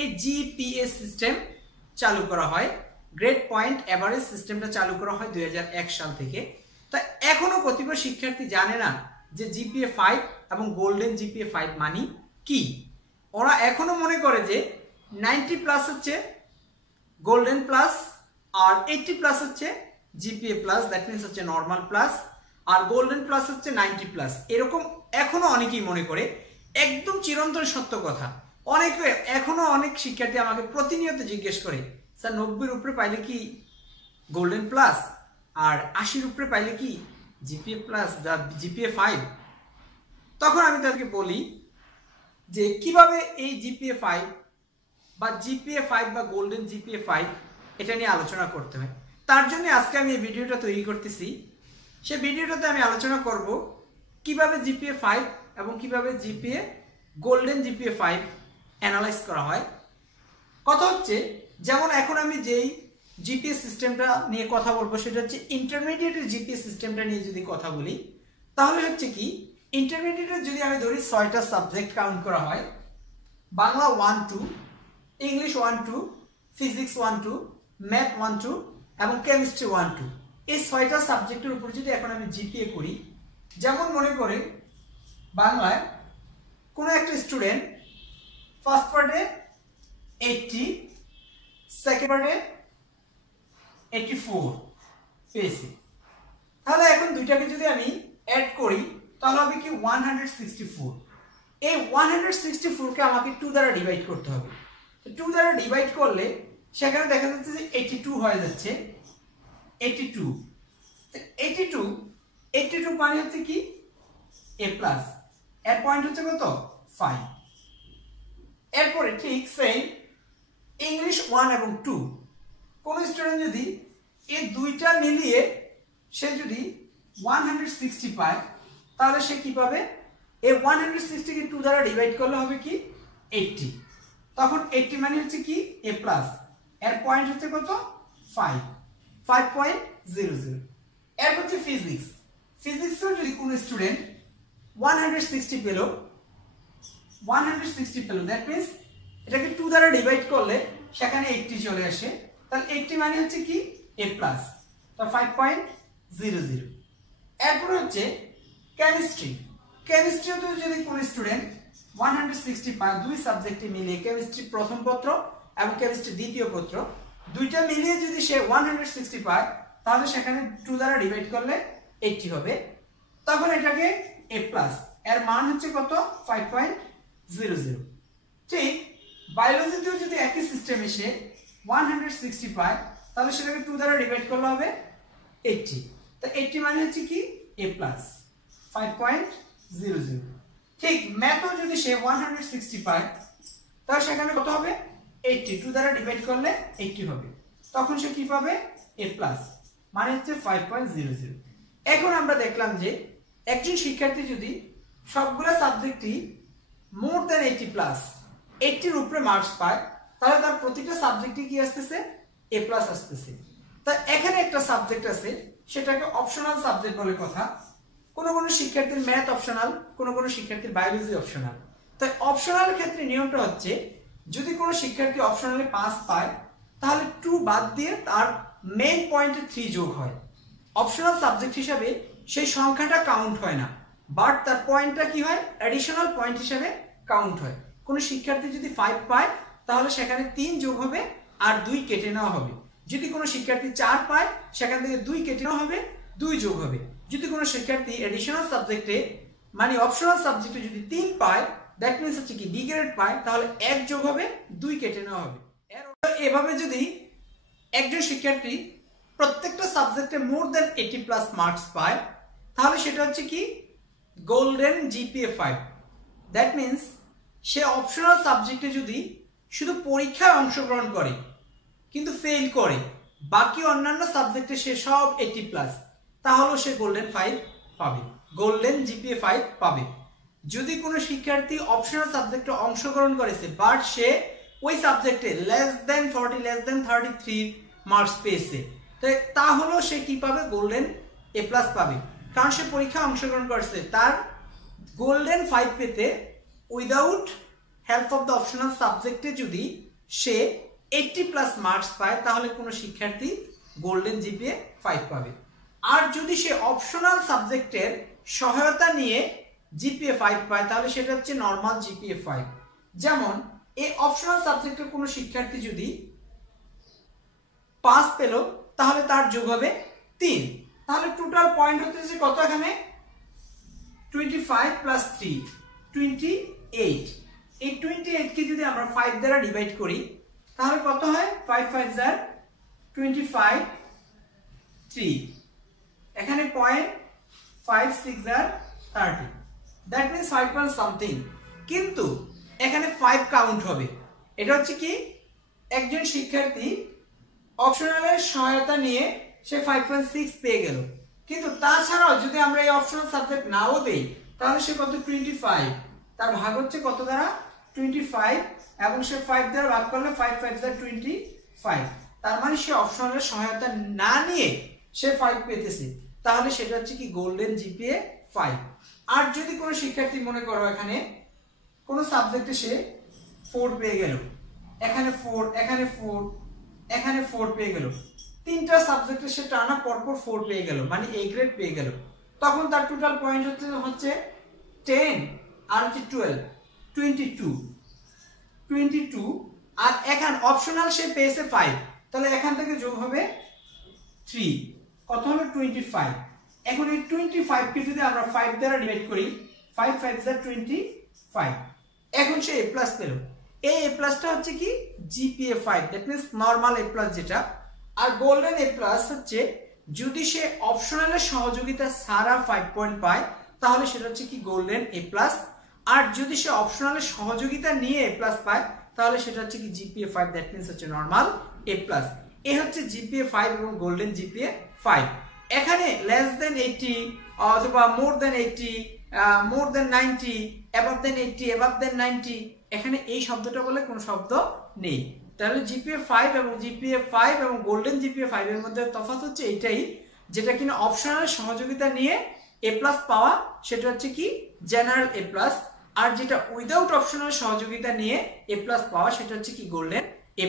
এই GPA system চালু করা হয়, গ্রেড পয়েন্ট এভারেজ সিস্টেমটা চালু করা হয় 2001 সাল থেকে। তা এখনো কতিপয় শিক্ষার্থী জানে না যে জিপিএ 5 এবং গোল্ডেন জিপিএ 5 মানে কি। ওরা এখনো মনে করে যে 90 প্লাস হচ্ছে গোল্ডেন প্লাস আর 80 প্লাস হচ্ছে জিপিএ প্লাস, দ্যাট মিনস হচ্ছে নর্মাল প্লাস, আর গোল্ডেন প্লাস হচ্ছে 90 প্লাস। এরকম এখনো অনেকেই মনে করে। একদম চিরন্তন সত্য কথা। এখনো অনেক শিক্ষার্থী আমাকে প্রতিনিয়ত জিজ্ঞেস করে, স্যার 90-এর উপরে পাইলে কি গোল্ডেন প্লাস, আর 80-এর উপরে পাইলে কি জিপিএ প্লাস বা জিপিএ 5? তখন আমি তাদেরকে বলি যে কিভাবে এই জিপিএ 5 বা জিপিএ 5 বা গোল্ডেন জিপিএ 5 এটা নিয়ে আলোচনা করতে হয়। তার জন্য আজকে আমি এই ভিডিওটা তৈরি করতেছি। সেই ভিডিওটাতে আমি আলোচনা করব কিভাবে জিপিএ 5 এবং কিভাবে জিপিএ গোল্ডেন জিপিএ 5 অ্যানালাইজ করা হয়। কথা হচ্ছে, যেমন এখন আমি যেই জিপিএ সিস্টেমটা নিয়ে কথা বলবো সেটা হচ্ছে ইন্টারমিডিয়েটের জিপিএ সিস্টেমটা নিয়ে যদি কথা বলি, তাহলে হচ্ছে কি ইন্টারমিডিয়েটের যদি আমি ধরি 6টা সাবজেক্ট কাউন্ট করা হয়, বাংলা 1-2, ইংলিশ 1-2, ফিজিক্স 1-2, ম্যাথ 1-2 এবং কেমিস্ট্রি 1-2। এই 6টা সাবজেক্টের উপর যদি এখন আমি জিপিএ করি, যেমন মনে করে বাংলায় কোনো একটা স্টুডেন্ট ফার্স্ট পার্টে 80, সেকেন্ড পার্টে 84 পেয়েছি। তাহলে এখন দুইটাকে যদি আমি অ্যাড করি তাহলে হবে কি 164। এই 164কে আমাকে 2 দ্বারা ডিভাইড করতে হবে। 2 দ্বারা ডিভাইড করলে সেখানে দেখা যাচ্ছে যে 82 হয়ে যাচ্ছে। 82 মানে হচ্ছে কি এ প্লাস, এর পয়েন্ট হচ্ছে কত 5। এরপরে ঠিক সেম ইংলিশ 1 এবং 2, কোন স্টুডেন্ট যদি এই দুইটা মিলিয়ে সে যদি 160 পায় তাহলে সে কি পাবে, এই 160 কে 2 দ্বারা ডিভাইড করলে হবে কি 80। তখন 80 মানে হচ্ছে কি এ প্লাস, এর পয়েন্ট হচ্ছে কত 5.00। এরপর হচ্ছে ফিজিক্সের যদি কোন স্টুডেন্ট 160 পেল, দ্যাট মিন্স এটাকে 2 দ্বারা ডিভাইড করলে সেখানে 80 চলে আসে। তাহলে 80 মানে হচ্ছে কি এ প্লাস, তো 5.00। এরপর হচ্ছে কেমিস্ট্রিতে যদি কোন স্টুডেন্ট 160 পায়, দুই সাবজেক্টে মিলিয়ে কেমিস্ট্রি প্রথম পত্র এবং কেমিস্ট্রি দ্বিতীয় পত্র দুইটা মিলিয়ে যদি সে 160 পায় তাহলে সেখানে 2 দ্বারা ডিভাইড করলে 80 হবে। তখন এটাকে এ প্লাস, এর মান হচ্ছে কত 5.00। ঠিক বায়োলজিতেও যদি একই সিস্টেম এসে 160 পায় তাহলে সেটাকে 2 দ্বারা ডিভাইড করলে হবে 80। তো 80 মানে হচ্ছে কি এ প্লাস 5.00। ঠিক ম্যাথও যদি সে 160 পায় তাহলে সেখানে কত হবে 80, 2 দ্বারা ডিভাইড করলে 80 হবে। তখন সে কি পাবে এ প্লাস, মানে হচ্ছে 5.00। এখন আমরা দেখলাম যে একজন শিক্ষার্থী যদি সবগুলো সাবজেক্টই মোর দ্যান 80 প্লাস, 80 এর উপরে মার্কস পায় তাহলে তার প্রতিটা সাবজেক্টে কি আসতেছে এ প্লাস আসতেছে। তা এখানে একটা সাবজেক্ট আছে সেটাকে অপশনাল সাবজেক্ট বলে কথা। কোনো শিক্ষার্থীর ম্যাথ অপশনাল, কোনো শিক্ষার্থীর বায়োলজি অপশনাল। তাই অপশনালের ক্ষেত্রে নিয়মটা হচ্ছে যদি কোনো শিক্ষার্থী অপশনালে 5 পায় তাহলে 2 বাদ দিয়ে তার মেইন পয়েন্টে 3 যোগ হয়। অপশনাল সাবজেক্ট হিসাবে সেই সংখ্যাটা কাউন্ট হয় না, বাট তার পয়েন্টটা কি হয় অ্যাডিশনাল পয়েন্ট হিসাবে কাউন্ট হয়। কোনো শিক্ষার্থী যদি 5 পায় তাহলে সেখানে 3 যোগ হবে আর 2 কেটে নেওয়া হবে। যদি কোনো শিক্ষার্থী 4 পায় সেখান থেকে 2 কেটে নেওয়া হবে, 2 যোগ হবে। যদি কোনো শিক্ষার্থী এডিশনাল সাবজেক্টে মানে অপশনাল সাবজেক্টে যদি 3 পায়, দ্যাট মিন্স হচ্ছে কি বি গ্রেড পায়, তাহলে 1 যোগ হবে, 2 কেটে নেওয়া হবে। এভাবে যদি একজন শিক্ষার্থী প্রত্যেকটা সাবজেক্টে মোর দ্যান 80 প্লাস মার্কস পায় তাহলে সেটা হচ্ছে কি golden GPA 5। That means say optional সাবজেক্টে যদি শুধু পরীক্ষায় অংশগ্রহণ করে কিন্তু ফেল করে, বাকি অন্যান্য সাবজেক্টে সে সব 80 প্লাস, তাহলে সে গোল্ডেন 5 পাবে, গোল্ডেন জিপিএ 5 পাবে। যদি কোনো শিক্ষার্থী অপশনাল সাবজেক্টে অংশগ্রহণ করেছে বাট সে ওই সাবজেক্টে less than 40, less than 33 marks পেয়েছে, তাহলে সে কি পাবে গোল্ডেন এ প্লাস পাবে, কারণ সে পরীক্ষায় অংশগ্রহণ করেছে। তার গোল্ডেন 5 পেতে without help of the optional সাবজেক্টে যদি সে 80+ মার্কস পায় তাহলে কোনো শিক্ষার্থী গোল্ডেন জিপিএ 5 পাবে। আর যদি সে অপশনাল সাবজেক্টের সহায়তা নিয়ে জিপিএ 5 পায় তাহলে সেটা হচ্ছে নরমাল জিপিএ 5। যেমন এই অপশনাল সাবজেক্টের কোনো শিক্ষার্থী যদি 5 পেল তাহলে তার যোগ হবে 3, তাহলে টোটাল পয়েন্ট হচ্ছে কত এখানে 25 + 3 28। এই 28 কে যদি আমরা 5 দ্বারা ডিভাইড করি তাহলে কত হয় 5 5 = 25 3, এখানে point 5 6 = 30, that means 5 point something. কিন্তু এখানে 5 কাউন্ট হবে। এটা হচ্ছে কি একজন শিক্ষার্থী অপশনালের সহায়তা নিয়ে সে 5.6 পেয়ে গেল, কিন্তু তাছাড়াও যদি আমরা এই অপশনাল সাবজেক্ট নাও দেই তাহলে সে কত 25, তার ভাগ হচ্ছে কত দ্বারা 25, এবং সে 5 দ্বারা ভাগ করলে 5 5 = 25, তার মানে সে অপশনালের সহায়তা না নিয়ে সে 5 পেতেছে, তাহলে সেটা হচ্ছে কি গোল্ডেন জিপিএ 5। আর যদি কোনো শিক্ষার্থী মনে করো এখানে কোনো সাবজেক্টে সে 4 পেয়ে গেল, এখানে 4 এখানে 4 এখানে 4 পেয়ে গেল, তিনটা সাবজেক্টে সে টানা পরপর 4 পেয়ে গেল, মানে A গ্রেড পেয়ে গেল, তখন তার টোটাল পয়েন্ট হচ্ছে 10 আর হচ্ছে 12 22, আর এখন অপশনাল সে পেয়েছে 5, তাহলে এখান থেকে যোগ হবে 3, কত হলো 25। এখন এই 25 কে যদি আমরা 5 দ্বারা ডিভাইড করি 5 5 = 25, এখন সে A+ পেল। এই A+ টা হচ্ছে কি GPA 5, that means normal A+ যেটা। আর গোল্ডেন A+ হচ্ছে যদি সে অপশনালের সহযোগিতা ছাড়া 5 পয়েন্ট পায় তাহলে সেটা হচ্ছে কি গোল্ডেন A+, আর যদি সে অপশনালের সহযোগিতা নিয়ে A+ পায় তাহলে সেটা হচ্ছে কি জিপিএ 5, দ্যাট মিন্স হচ্ছে নরমাল A+। এই হচ্ছে জিপিএ 5 এবং গোল্ডেন জিপিএ 5। এখানে লেস দেন 80 অথবা মোর দেন 80, মোর দেন 90, অ্যাবাভ দেন 80, অ্যাবাভ দেন 90, এখানে এই শব্দটা বলে কোনো শব্দ নেই। তাহলে জিপিএ 5 এবং জিপিএ 5 এবং গোল্ডেন জিপিএ 5 এর মধ্যে তফাৎ হচ্ছে এইটাই, যেটা কিনা অপশনাল সহযোগিতা নিয়ে A+ পাওয়া সেটা হচ্ছে কি জেনারেল A+, আর যেটা উইদাউট অপশনাল সহযোগিতা নিয়ে A+ পাওয়া সেটা হচ্ছে কি গোল্ডেন A+।